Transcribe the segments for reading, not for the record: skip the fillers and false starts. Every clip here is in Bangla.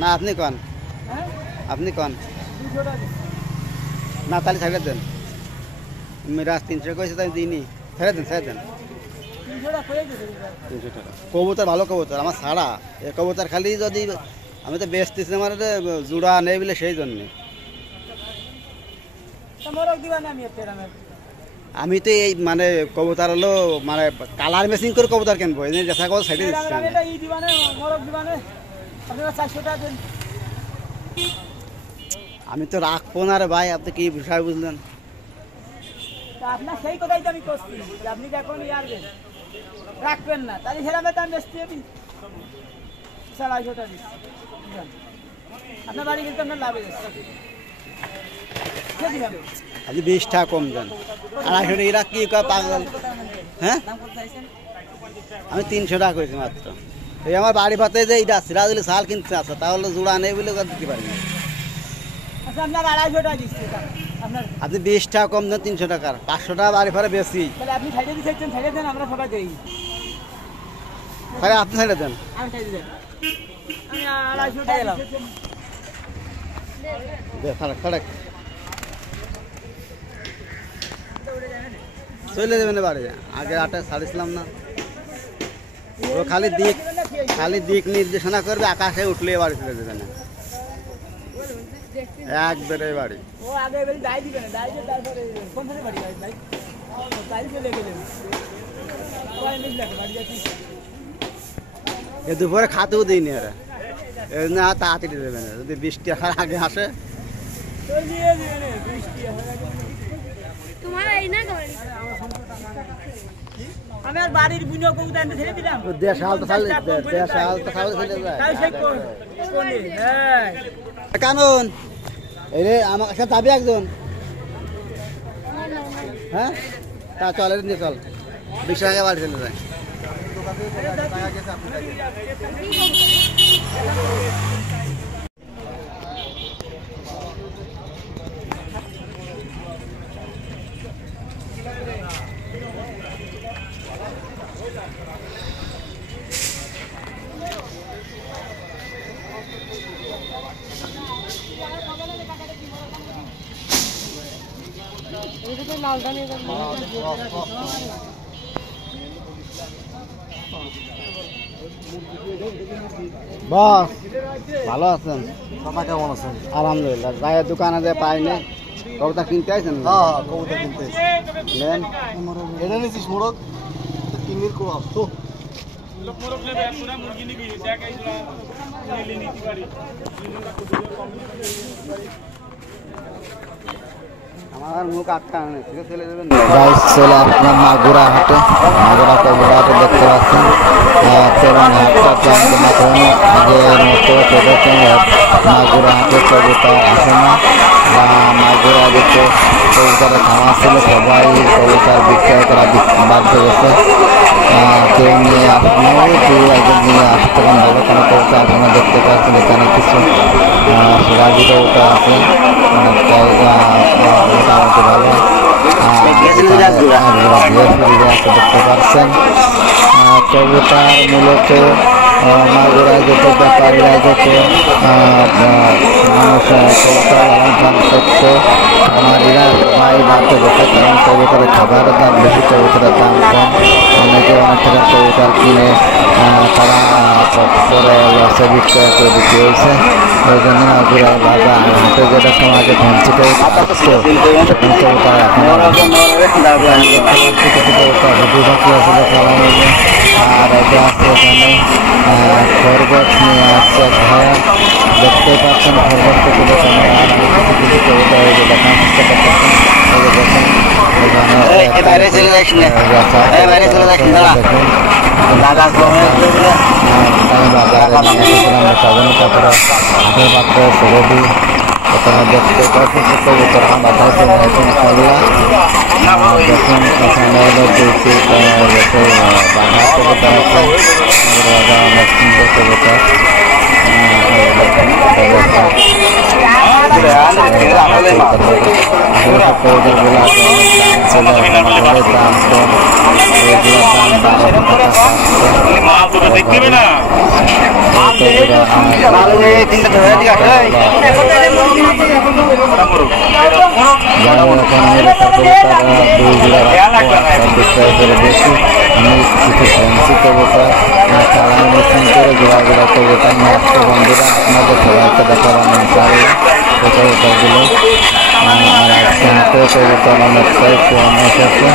না আপনি কন, আপনি কন না, তাহলে ছেড়ে দেন। মিরাজ 300 কইছে, তাই দিইনি। ছেড়ে দেন, ছেড়ে দেন। 300 টাকা কবুতর, ভালো কবুতর আমার ছাড়া। এ কবুতর খালি যদি আমি তো বেচতেছি, আমার জোড়া নেই বলে সেই জন্যে। আমি তো এই মানে কবুতর হলো মানে কালার মেশিন করে কবুতর কিনবো, এই যে কবুতর সাইডে দিচ্ছি। আমি তো রাখবো না রে ভাই, আপনি কি বিষয় বুঝলেন? আপনার সেই কথাই তো আমি করছি, আপনি এখন রাখবেন না, তাহলে সেরামে দাম বেশি হবে। 250 টাকা দিচ্ছি, আপনার বাড়ি কিন্তু আপনার লাভে যাচ্ছে। আপনি 20 টাকা কম দেন। 250 টাকা কি পাগল? হ্যাঁ, আমি 300 টাকা করেছি মাত্র। এই আমার বাড়ি পাতে যে এইটা সিরাজুল সাল কিনতে আসে, তাহলে জোড়া নেই বলে দিতে পারি না। আপনার 250 টাকা দিচ্ছি, আপনি 20 টাকা কম দেন, 300 টাকার 500 টাকা বাড়ি ফারে বেশি। তাহলে আপনি ছাইড়ে দিচ্ছেন, ছাইড়ে দেন, আমরা সবাই দেই। তাহলে আপনি ছাইড়ে দেন। আমি ছাইড়ে দেন, আমি 250 টাকা দিলাম। দে ফারাক ফারাক চলে যাবেন বাড়ি। আগে 8 ছাড়িছিলাম না, ও খালি দিক নির্দেশনা করবে, আকাশে উঠলে বাড়ি চলে যাবে না, একবারে বাড়ি। ও আগে বলি দাই দিবেন, দাই দিয়ে তারপরে কোন ধরে বাড়ি দাই দাই চলে গেলেন, ওই মিল লাগে বাড়ি যাচ্ছি। এ দুপুরে খাতেও দিইনি এরা, এর না তাড়াতাড়ি দেবে না, যদি 20 টাকার আগে আসে তোমার এই না আমি আর বাড়ির বুনো কবুতর আনতে ছেড়ে দিলাম। দেশাল তো খালি চলে যায়। তাই সেই কোনে হ্যাঁ কানুন এই রে, আমার সাথে যাবি একজন। হ্যাঁ, তা চল নিয়ে চল, 20 টাকা বাড়ি চলে যায়। বস ভালো আছেন? দাদা কেমন আছেন? আলহামদুলিল্লাহ। ভাইয়ের দোকানে যে পাইনি, কবুতর কিনতে আইছেন? হ্যাঁ, কবুতর কিনতে নেন। এনে নিছিস মোরগ কিনির কো তো মোরগ নেবে পুরো মুরগি নিবি, দেখ এইগুলা নিলে নিতে পারি। আমার মুখ আটকা ঠিক চলে যাবেন। গাইস চলে আসলাম মাগুরা হাটে। মাগুরা কবুতর দেখতে পাচ্ছেন, তেমন হাটটা জমজমা করে আগের মতো মাগুরা হাটে কবুতর আসে না, বা মাগুরা যেতে কবুতরের খামার ছিল, সবাই কবুতর বিক্রয় করা বাধ্য গেছে। কেউ নিয়ে আসলো, কেউ একজন নিয়ে আসতে পারেন ভালো কোনো কবুতর আপনারা দেখতে পাচ্ছেন। এখানে কিছু সিরাজি কবুতর আছে, অনেকটা মোটামুটি ভালো দেখতে পাচ্ছেন। কবুতর মূলত মাগুরায় যেত ব্যাপারীরা যেত মানুষ কবুতর লালন করতো, আমারিরা ভাই বাড়তে যেত, কারণ কবুতরের খাবারের দাম বেশি, কবুতরের দাম কম। অনেকে অনেক টাকা কবুতর কিনে তারা পরে লসে বিক্রয় করে দিতে হয়েছে। ওই জন্য মাগুরায় বাজার হাটে যেটা সমাজে ভঞ্চি করে কবুতর এখন আর এটা আছে এখানে খরগোশ নিয়ে আসছে ঘর, দেখতে পাচ্ছেন খরগোশটা তুলে সামনে আর কিছু কিছু কবুতর দেখার চেষ্টা করতেছেন। দেখতে পাচ্ছেন কবুতর বাধায় চলে আসেন ইনশাল্লাহ। দেখুন এখানে বাঘা কবুতর আছে, সুন্দর কবুতর। কবুতরগুলো আসলে মাগুরের দাম কম, এইগুলোর দাম 1200 টাকা যারা মনে করেন রেখা কবুতর 2 জোড়া বিক্রয় করে দিয়েছি। আমি কিছু ফ্যান্সি কবুতর চালান মেশিন করে জোড়া জোড়া কবুতর নিয়ে আসতে বন্ধুরা আপনাদের সবাইকে দেখালাম ইনশাআল্লাহ এই কবুতরগুলো। আর আজকে হাতে কবুতর অনেকটাই কম এসেছে,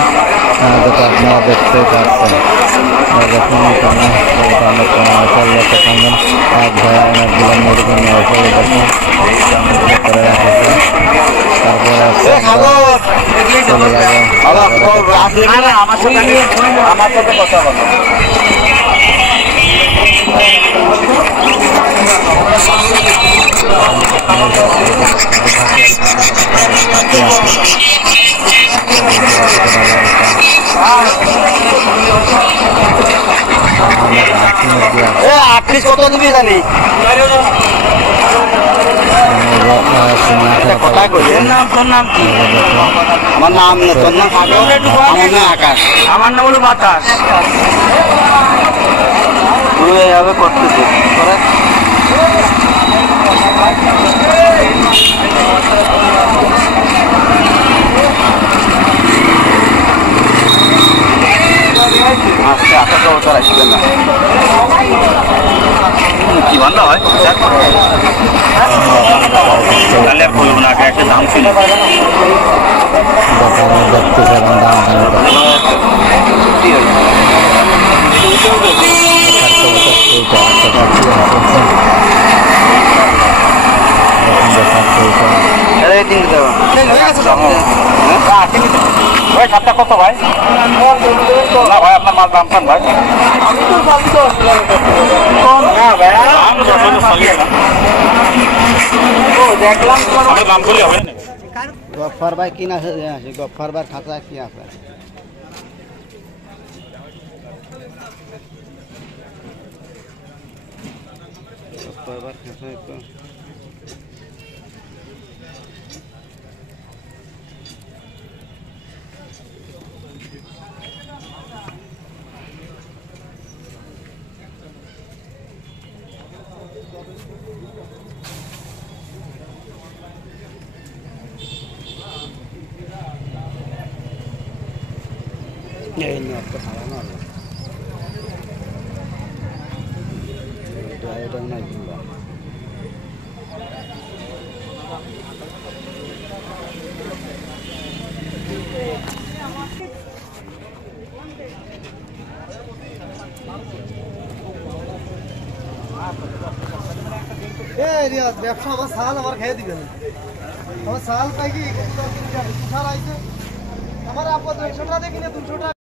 যেটা আপনারা দেখতে পাচ্ছেন। দেখুন এখানে কবুতর অনেক কম আসলে সেখানে এক ভাই অনেকগুলো মুরগি নিয়ে এসে দেখুন করে রাখেছে। তারপরে চলে যাবো আমার সাথে কথা বলো। কত দিবি জানি আমার নাম আকাশ, আমার নাম হলো বাতাস। এইভাবে করতেছি আচ্ছা আকাশ অবতার আসবে না কি বান্ধা হয় তাহলে আর বলবো না, একটা দাম ছিল সাতটা কত ভাই? না ভাই আপনার মাল দাম পান ভাই দাম করলে হবে না। গফার ভাই কিনা আছে, গফার ভাই খাতা কি আছে? গফার ভাই খাতা তো ini apa salah nol? Udah naik juga. Riaz ব্যবসা আমার সাল আমার খেয়ে দিবেন, আমার সাল পাই কি সাল আইছে আমার আপদ 100 টাকা দিয়ে কিনে 200 টাকা